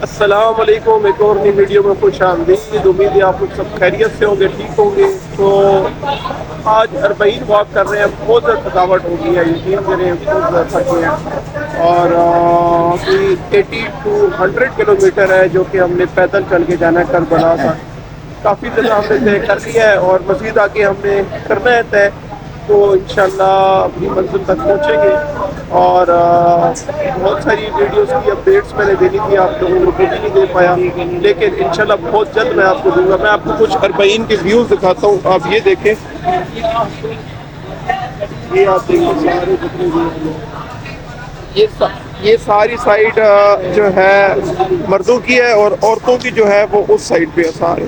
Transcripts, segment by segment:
अस्सलाम वालेकुम। एक और नई वीडियो में खुश आमदीद। उम्मीद है आप लोग सब खैरियत से होंगे, ठीक होंगे। तो आज 40 वॉक कर रहे हैं। बहुत ज़्यादा थकावट हो गई है, यकीन करें बहुत ज़्यादा थके हैं। और कोई 80 टू 100 किलोमीटर है जो कि हमने पैदल चल के जाना है करबला तक। काफ़ी ज़्यादा हमने तय कर लिया है और मज़ीद आगे हमने करना है तय। तो इंशाल्लाह अपनी मंजिल तक पहुँचेंगे। और बहुत सारी वीडियोस की अपडेट्स मैंने देनी थी आप लोगों को, भी नहीं दे पाया, लेकिन इंशाल्लाह बहुत जल्द मैं आपको दूंगा। मैं आपको कुछ 40 के व्यूज़ दिखाता हूँ, आप ये देखें। ये आप देखें सारे जितने व्यूज़ हैं, ये सारी साइड जो है मर्दों की है और औरतों की जो है वो उस साइड पे है सारे।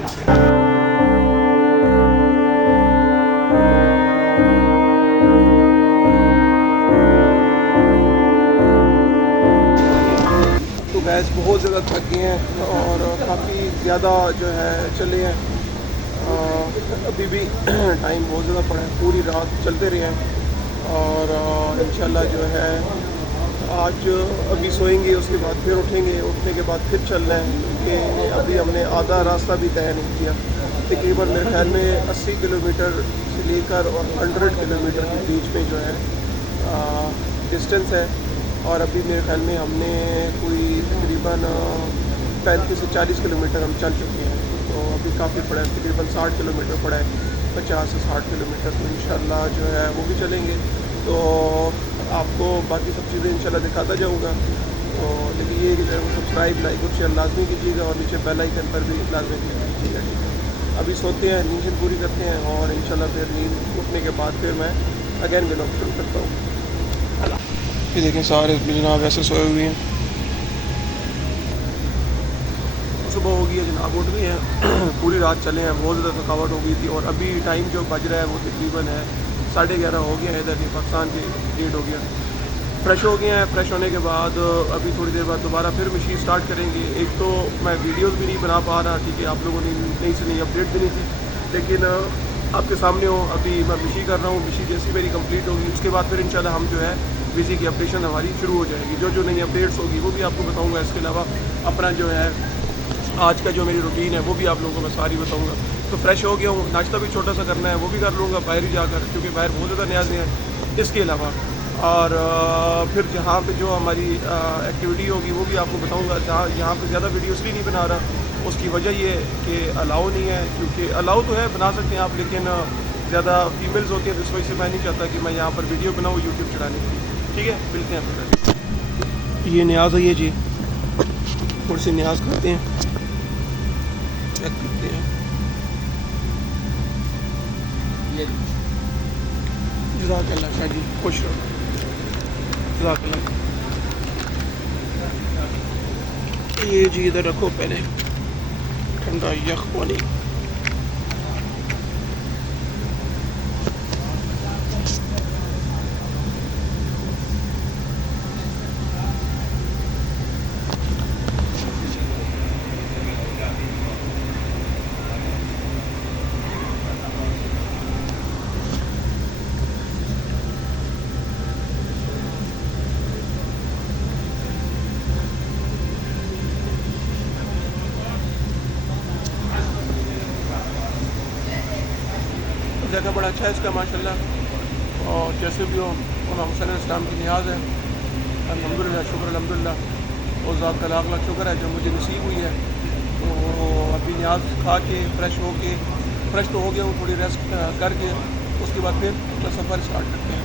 तो गैस बहुत ज़्यादा थक गए हैं और काफ़ी ज़्यादा जो है चले हैं। अभी भी टाइम बहुत ज़्यादा पड़ा है, पूरी रात चलते रहे हैं। और इंशाल्लाह जो है आज अभी सोएंगे, उसके बाद फिर उठेंगे, उठने के बाद फिर चलना है, क्योंकि अभी हमने आधा रास्ता भी तय नहीं किया। तकरीबन मेरे ख्याल में 80 किलोमीटर से लेकर और 100 किलोमीटर के बीच में जो है डिस्टेंस है। और अभी मेरे ख्याल में हमने कोई तकरीबन 35 से 40 किलोमीटर हम चल चुके हैं। तो अभी काफ़ी पड़ा है, तकरीबन 60 किलोमीटर पड़ा है, 50 से 60 किलोमीटर। तो इंशाल्लाह जो है वो भी चलेंगे। तो आपको बाकी सब चीज़ें इंशाल्लाह दिखाता जाऊँगा। तो लेकिन ये कि जो है वो सब्सक्राइब, लाइक और शेयर लाजमी कीजिएगा और नीचे बेल आइकन पर भी लाजमी क्लिक कीजिएगा, ठीक है। अभी सोते हैं, नींद पूरी करते हैं और इंशाल्लाह फिर नींद उठने के बाद फिर मैं अगेन व्लॉग शुरू करता हूँ। ये देखें सारे जनाब ऐसे सोए हुए हैं। सुबह हो गई है जनाब, उठ गए हैं। पूरी रात चले हैं, बहुत ज़्यादा थकावट हो गई थी। और अभी टाइम जो बज रहा है वो तकरीबन है 11:30 हो गया है, इधर के पाकिस्तान के डेट हो गया। फ्रेश हो गए हैं, फ्रेश होने के बाद अभी थोड़ी देर बाद दोबारा फिर मशीन स्टार्ट करेंगे। एक तो मैं वीडियोस भी नहीं बना पा रहा, ठीक है, आप लोगों ने नई से नई अपडेट देनी थी, लेकिन आपके सामने हो अभी मैं मशीन कर रहा हूँ। मशीन जैसी मेरी कंप्लीट होगी उसके बाद फिर इंशाल्लाह हम जो है बिजी की अपडेशन हमारी शुरू हो जाएगी। जो जो नई अपडेट्स होगी वो भी आपको बताऊँगा। इसके अलावा अपना जो है आज का जो मेरी रूटीन है वो भी आप लोगों को मैं सारी बताऊँगा। तो फ्रेश हो गया हूँ, नाश्ता भी छोटा सा करना है, वो भी कर लूँगा बाहर ही जाकर, क्योंकि बाहर बहुत ज़्यादा न्याज़ें हैं। इसके अलावा और फिर जहाँ पे जो हमारी एक्टिविटी होगी वो भी आपको बताऊँगा। जहाँ यहाँ पे ज़्यादा वीडियो इसलिए नहीं बना रहा, उसकी वजह ये है कि अलाउ नहीं है, क्योंकि अलाउ तो है, बना सकते हैं आप, लेकिन ज़्यादा फीमेल्स होती हैं, तो इस वजह से मैं नहीं चाहता कि मैं यहाँ पर वीडियो बनाऊँ यूट्यूब चढ़ाने के लिए। ठीक है, मिलते हैं फिर। ये न्याज है, ये जी थोड़ी सी न्याज करते हैं, चेक करते हैं। जज़ाकल्लाह शाह जी, खुश रहो। जज़ाकल्लाह। ये जी इधर रखो पहले, ठंडा यख पानी। जगह बड़ा अच्छा है इसका माशाल्लाह। और जैसे भी हो मोहम्मद इस्लाम की न्याज है, अल्हम्दुलिल्लाह, शुक्र अल्हम्दुलिल्लाह। और ज़ात का लाख लाख शुक्र है जो मुझे नसीब हुई है। तो अभी न्याज खा के फ्रेश हो के, फ्रेश तो हो गया हूँ, थोड़ी रेस्ट करके उसके बाद फिर अपना सफ़र स्टार्ट करते हैं।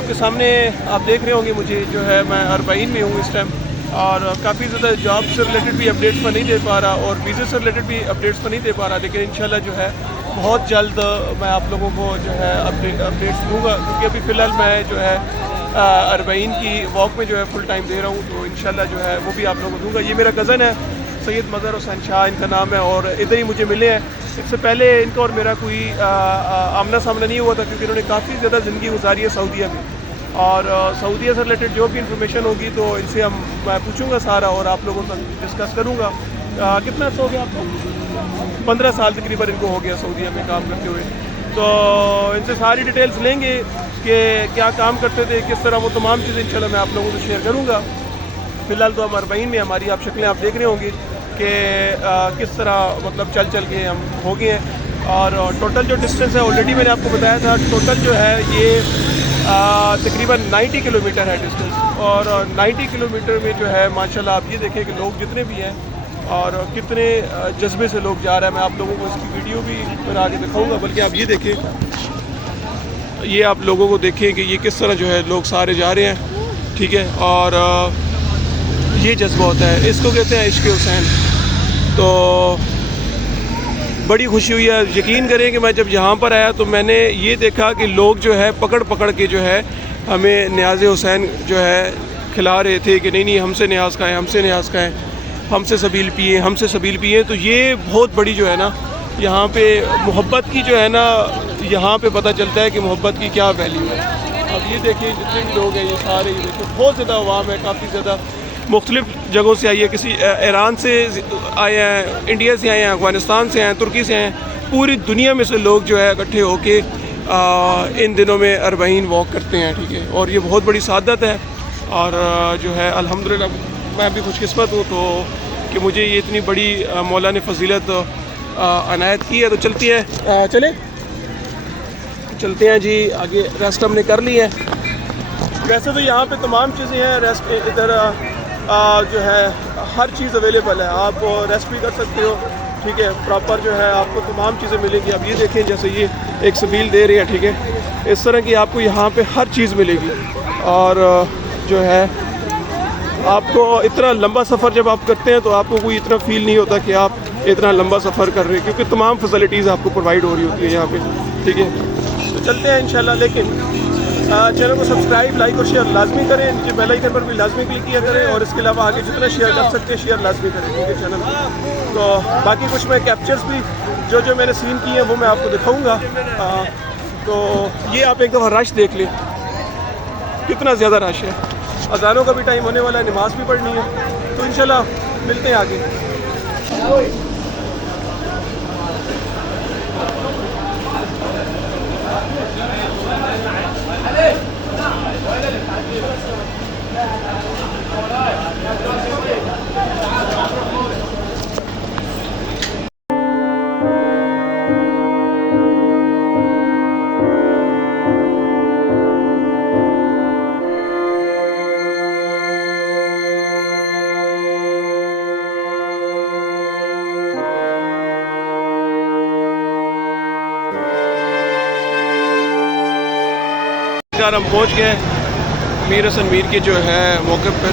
आपके सामने आप देख रहे होंगे मुझे जो है मैं अरबाइन में हूँ इस टाइम, और काफ़ी ज़्यादा जॉब से रिलेटेड भी अपडेट्स पर नहीं दे पा रहा और वीज़े से रिलेटेड भी अपडेट्स पर नहीं दे पा रहा, लेकिन इंशाल्लाह जो है बहुत जल्द मैं आप लोगों को जो है अपडेट्स दूँगा, क्योंकि अभी फ़िलहाल मैं जो है अरबाइन की वॉक में जो है फुल टाइम दे रहा हूँ, तो इंशाल्लाह जो है वो भी आप लोगों को दूँगा। ये मेरा कज़न है सैयद मज़हर हुसैन शाह इनका नाम है, और इधर ही मुझे मिले हैं। इससे पहले इनका और मेरा कोई आमना सामना नहीं हुआ था, क्योंकि इन्होंने काफ़ी ज़्यादा ज़िंदगी गुजारी है सऊदीया में, और सऊदीया से रिलेटेड जो भी इंफॉर्मेशन होगी तो इनसे मैं पूछूंगा सारा और आप लोगों तक डिस्कस करूंगा। कितना अर्सा हो गया आपको? 15 साल तकरीबन इनको हो गया सऊदीया में काम करते हुए, तो इनसे सारी डिटेल्स लेंगे कि क्या काम करते थे, किस तरह, वो तमाम चीज़ें इंशाल्लाह मैं आप लोगों से शेयर करूँगा। फ़िलहाल तो हम अरबाइन में हमारी आप शक्लें आप देख रहे होंगे कि किस तरह मतलब चल चल के हम हो गए हैं, और टोटल जो डिस्टेंस है ऑलरेडी मैंने आपको बताया था, टोटल जो है ये तकरीबन 90 किलोमीटर है डिस्टेंस, और 90 किलोमीटर में जो है माशाल्लाह आप ये देखें कि लोग जितने भी हैं और कितने जज्बे से लोग जा रहे हैं। मैं आप लोगों को इसकी वीडियो भी फिर आगे दिखाऊंगा, बल्कि आप ये देखें, ये आप लोगों को देखें कि ये किस तरह जो है लोग सारे जा रहे हैं, ठीक है। और ये जज्बा होता है, इसको कहते हैं इश्क़ हुसैन। तो बड़ी खुशी हुई है, यकीन करें कि मैं जब यहाँ पर आया तो मैंने ये देखा कि लोग जो है पकड़ पकड़ के जो है हमें न्याज़ हुसैन जो है खिला रहे थे कि नहीं नहीं हमसे न्याज़ खाएँ, हमसे न्याज़ खाएँ, हमसे सबील पिए, हमसे सबील पिए। तो ये बहुत बड़ी जो है ना यहाँ पे मोहब्बत की जो है ना, यहाँ पे पता चलता है कि मोहब्बत की क्या वैल्यू है। अब ये देखिए जितने भी लोग हैं ये सारे, ये देखिए बहुत ज़्यादा अवाम है, काफ़ी ज़्यादा मुख्तलिफ़ जगहों से आई है, किसी ईरान से आए हैं, इंडिया से आए हैं, अफ़गानिस्तान से आए हैं, तुर्की से आए हैं, पूरी दुनिया में से लोग जो है इकट्ठे होके इन दिनों में अरबाइन वॉक करते हैं, ठीक है। और ये बहुत बड़ी सादत है, और जो है अल्हम्दुलिल्लाह मैं भी खुशकिस्मत हूँ तो कि मुझे ये इतनी बड़ी मौला ने फजीलत अनायत की है। तो चलती है, चलते हैं जी आगे। रेस्ट हमने कर ली है, वैसे तो यहाँ पे तमाम चीज़ें हैं, रेस्ट इधर जो है हर चीज़ अवेलेबल है, आप रेस्ट भी कर सकते हो, ठीक है। प्रॉपर जो है आपको तमाम चीज़ें मिलेंगी। अब ये देखें जैसे ये एक सबील दे रही है, ठीक है, इस तरह की आपको यहाँ पे हर चीज़ मिलेगी। और जो है आपको इतना लंबा सफ़र जब आप करते हैं तो आपको कोई इतना फ़ील नहीं होता कि आप इतना लंबा सफ़र कर रहे हैं, क्योंकि तमाम फैसिलिटीज़ आपको प्रोवाइड हो रही होती है यहाँ पे, ठीक है। तो चलते हैं इंशाल्लाह, लेकिन चैनल को सब्सक्राइब, लाइक और शेयर लाजमी करें, नीचे बेल आइकन पर भी लाजमी क्लिक किया करें, और इसके अलावा आगे जितना शेयर कर सकते हैं शेयर लाजमी करें, ठीक है चैनल को। तो बाकी कुछ मैं कैप्चर्स भी जो जो मैंने सीन किए हैं वो मैं आपको दिखाऊँगा। तो ये आप एक दफ़ा रश देख लें, कितना ज़्यादा रश है। अज़ानों का भी टाइम होने वाला है, नमाज़ भी पढ़नी है, तो इंशाल्लाह मिलते हैं आगे। हम पहुंच गए मीर हसन मीर के जो है मौके पर।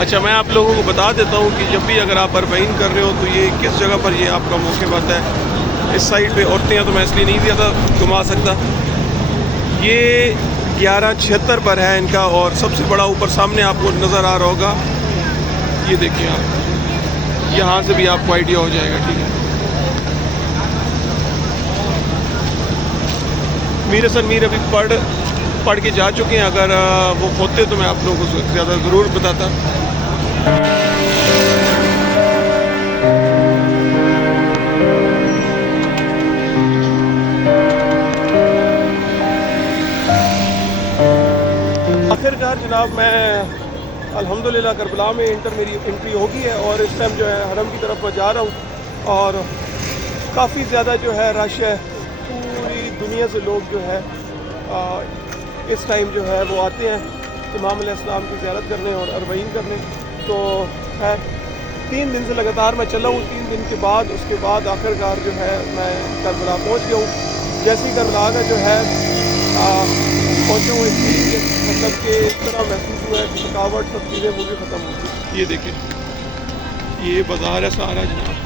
अच्छा मैं आप लोगों को बता देता हूं कि जब भी अगर आप अरबाइन कर रहे हो तो ये किस जगह पर ये आपका मौके आता है। इस साइड पे औरतें हैं तो मैं इसलिए नहीं ज़्यादा घुमा सकता। ये 1176 पर है इनका, और सबसे बड़ा ऊपर सामने आपको नज़र आ रहा होगा, ये देखिए आप, यहाँ से भी आपको आइडिया हो जाएगा, ठीक है। मीर हसन मीर अभी पढ़ के जा चुके हैं, अगर वो होते तो मैं आप लोगों को ज़्यादा ज़रूर बताता। आखिरकार जनाब मैं अल्हम्दुलिल्लाह करबला में मेरी एंट्री हो गई है, और इस टाइम जो है हरम की तरफ मैं जा रहा हूँ, और काफ़ी ज़्यादा जो है रश है, पूरी दुनिया से लोग जो है इस टाइम जो है वो आते हैं इमाम अलैहिस्सलाम की ज़ियारत करने और अरबाइन करने। तो है 3 दिन से लगातार मैं चला हूँ, 3 दिन के बाद उसके बाद आखिरकार जो है मैं करबला पहुँच गया हूँ। जैसे ही करबला का जो है पहुँचा हूँ इसलिए मतलब कि इस तरह महसूस हुआ है कि थकावट सब चीज़ें मुझे ख़त्म हो गई। ये देखें, ये बाज़ार है सारा जनाब,